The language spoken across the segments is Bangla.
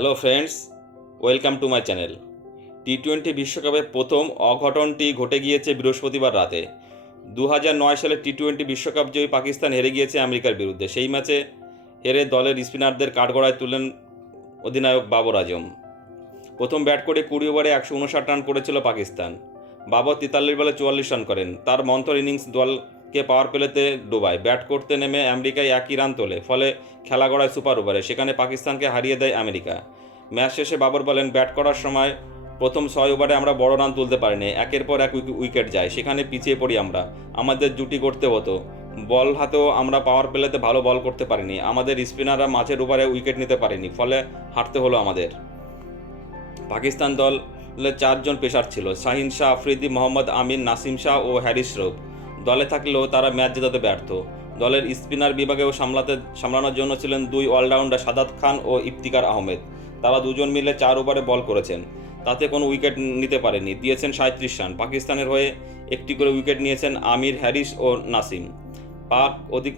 Hello friends welcome to my channel T twenty বিশ্বকাপে প্রথম অঘটনটি ঘটে গিয়েছে বৃহস্পতিবার রাতে। দু নয় সালে টি টোয়েন্টি বিশ্বকাপ জয়ী পাকিস্তান হেরে গিয়েছে আমেরিকার বিরুদ্ধে। সেই ম্যাচে হেরে দলের স্পিনারদের কাঠগড়ায় তুলেন অধিনায়ক বাবর আজম। প্রথম ব্যাট করে কুড়ি ওভারে একশো উনষাট রান করেছিল পাকিস্তান। বাবর তেতাল্লিশ বলে চুয়াল্লিশ রান করেন। তার মন্থর ইনিংস দলকে পাওয়ার প্লেতে ডোবায় ব্যাট করতে নেমে আমেরিকায় একই রান তোলে, ফলে খেলা গড়ায় সুপার ওভারে সেখানে পাকিস্তানকে হারিয়ে দেয় আমেরিকা। ম্যাচ শেষে বাবর বলেন ব্যাট করার সময় প্রথম ছয় ওভারে আমরা বড় রান তুলতে পারিনি। একের পর এক উইক- উইকেট যায়। সেখানে পিছিয়ে পড়ি আমরা। আমাদের জুটি করতে হতো। বল হাতেও আমরা পাওয়ার প্লেতে ভালো বল করতে পারিনি। আমাদের স্পিনাররা মাঝের ওভারে উইকেট নিতে পারেনি, ফলে হারতে হলো আমাদের। পাকিস্তান দলে চারজন পেশার ছিল। শাহিন শাহ, আফ্রিদি, মোহাম্মদ আমিন, নাসিম শাহ ও হ্যারিস রৌফ। দলে থাকলেও তারা ম্যাচ জেতাতে ব্যর্থ। দলের স্পিনার বিভাগেও সামলাতে, সামলানোর জন্য ছিলেন দুই অলরাউন্ডার সাদাত খান ও ইফতিকার আহমেদ। তারা দুজন মিলে চার ওভারে বল করেছেন। তাতে কোনো উইকেট নিতে পারেনি। দিয়েছেন সাঁত্রিশ রান। পাকিস্তানের হয়ে একটি করে উইকেট নিয়েছেন আমির হ্যারিস ও নাসিম। পাক অধিক,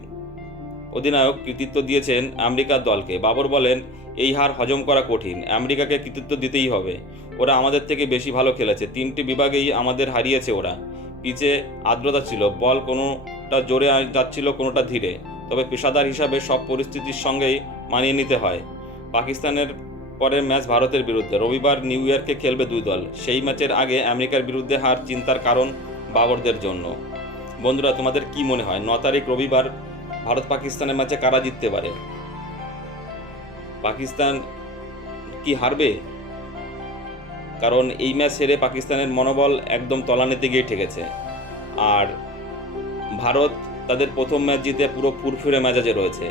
অধিনায়ক কৃতিত্ব দিয়েছেন আমেরিকার দলকে। বাবর বলেন, এই হার হজম করা কঠিন। আমেরিকাকে কৃতিত্ব দিতেই হবে। ওরা আমাদের থেকে বেশি ভালো খেলেছে। তিনটি বিভাগেই আমাদের হারিয়েছে ওরা। পিচে আর্দ্রতা ছিল, বল কোনোটা জোরে যাচ্ছিল, কোনোটা ধীরে। তবে পেশাদার হিসাবে সব পরিস্থিতির সঙ্গেই মানিয়ে নিতে হয়। পাকিস্তানের পরের ম্যাচ ভারতের বিরুদ্ধে। রবিবার নিউ ইয়র্কে খেলবে দুই দল। সেই ম্যাচের আগে আমেরিকার বিরুদ্ধে হার চিন্তার কারণ বাবরদের জন্য। বন্ধুরা, তোমাদের কি মনে হয়? ন তারিখ রবিবার ভারত পাকিস্তানের ম্যাচে কারা জিততে পারে? পাকিস্তান কি হারবে? কারণ এই ম্যাচ হেরে পাকিস্তানের মনোবল একদম তলানিতে গিয়ে ঠেকেছে। আর ভারত তাদের প্রথম ম্যাচ জিতে পুরো ফুরফুরে মেজাজে রয়েছে।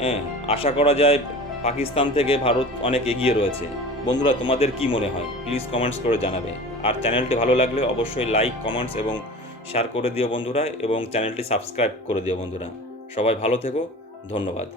হ্যাঁ আশা করা যায় পাকিস্তান থেকে ভারত অনেক এগিয়ে রয়েছে। বন্ধুরা, তোমাদের কি মনে হয়? প্লিজ কমেন্টস করে জানাবে। আর চ্যানেলটি ভালো লাগলে অবশ্যই লাইক কমেন্টস এবং শেয়ার করে দিও বন্ধুরা এবং চ্যানেলটি সাবস্ক্রাইব করে দিও বন্ধুরা। সবাই ভালো থেকো। ধন্যবাদ।